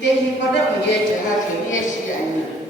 대히 받아 위에 제가 저기에 시간이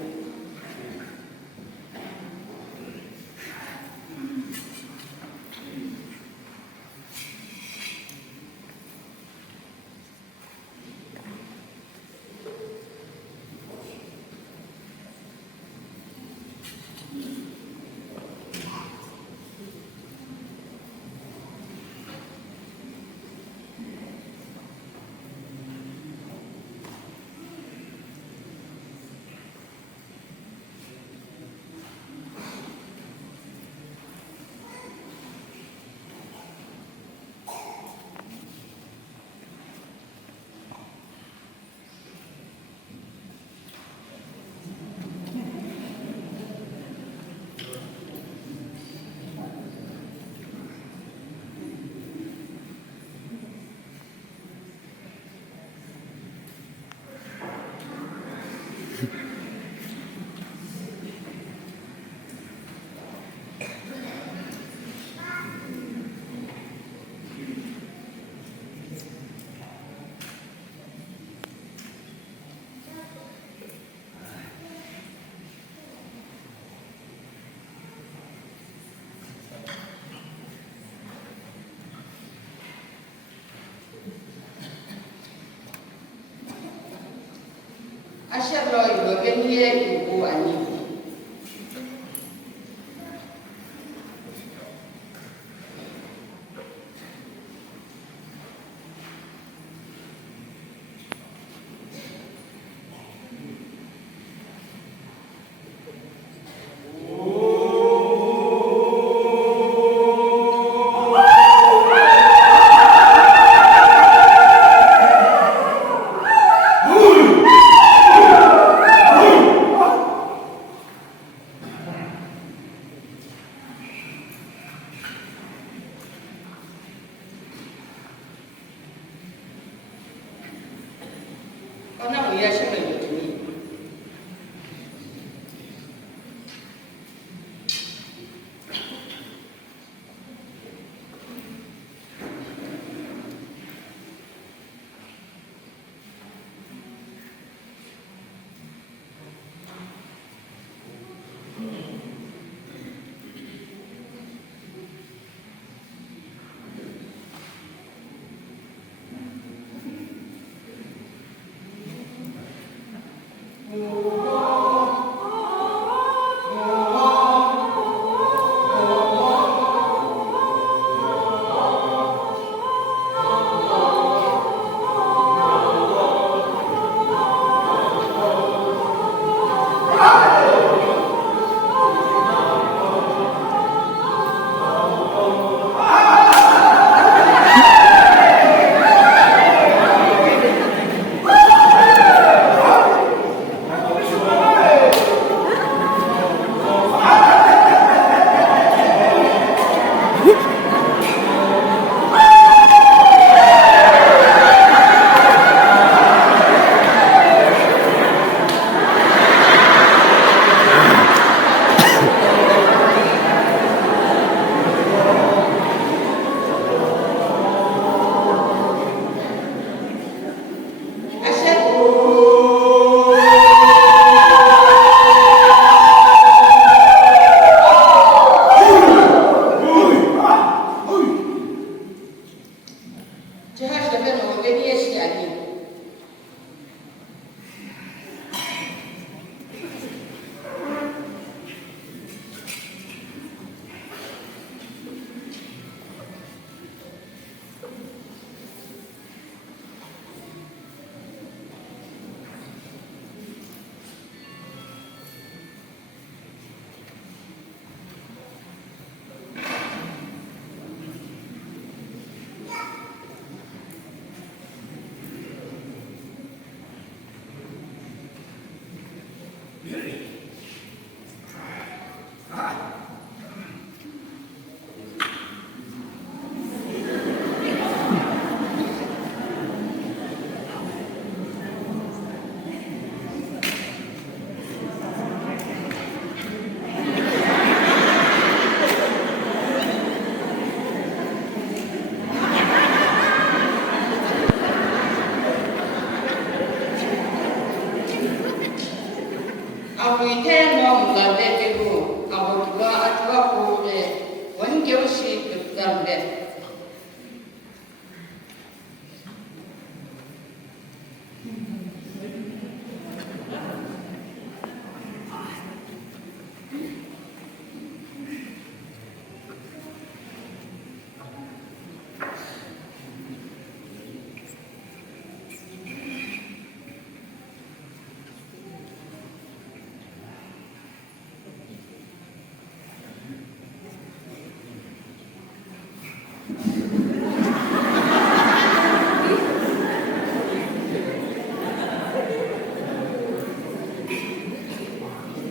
아시아로 여견이의 유고 아니고那我也是没有主意。Abuite no mlade peru, abukiwa atwa kure, wangeushi kutande.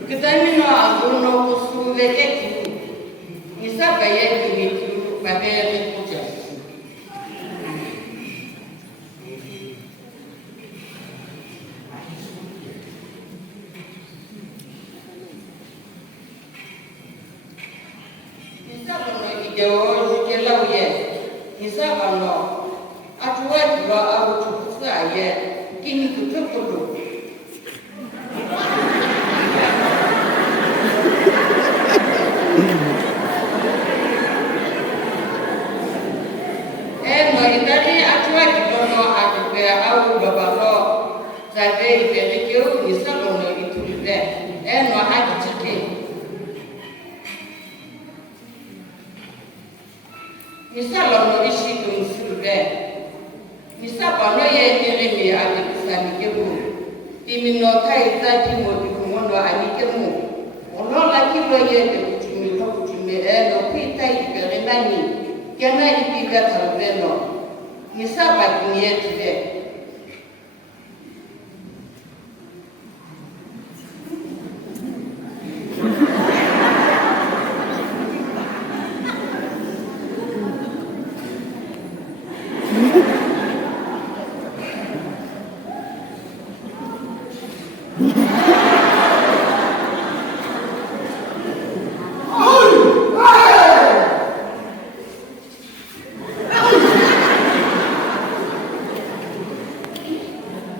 Ketamino aguno kusu veketu, nisa baye kumitu babe kuja. Nisa bano ideo jela uye, nisa bano atuwa diwa awu chukusa aye, kini kutukudu. Itali atwa kidono atupe au babalo zade iperikyo nisalono itulide eno aditike nisalono ishido nsulide nisabano ye nirimi adikisanikebu imino taizati modikumono anikemu onola kibo ye kutume eno kuita iperenani kena ipiga tarubeno Nisaba dunia today.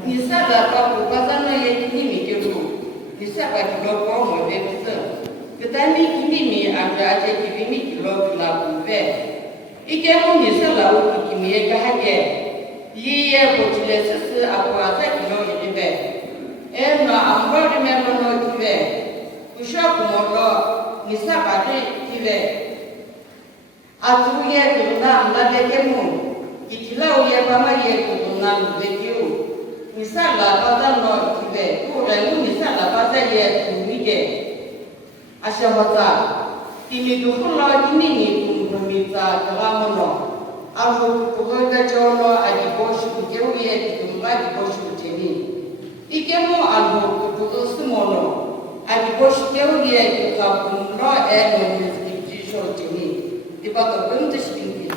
Nisaba papu pasano ye kini kelu, nisaba kilo komo debisa. Ketani kini mi anda aja kini kilo kila buve. Ike mu nisala uki kimi ye kahage. Liye botile sisi aku asa kilo yedibe. Ema ambori melono kive. Kusha kumolo nisaba de kive. Atu ye kuluna mlade kemu. Ikila uye pama ye kuluna mbekiu. Nisala baza no kive, kure mu nisala baza ye kumige. Ashabata, timidukulo kinini kumbumiza kalamono. Afu kuhoga jono adiboshu kujewiye kitumba adiboshu kuteni. Ikemu afu kutusimono adiboshu kewiye kutakumno eno mizikijisho kuteni. Dibaka kumtishkinki.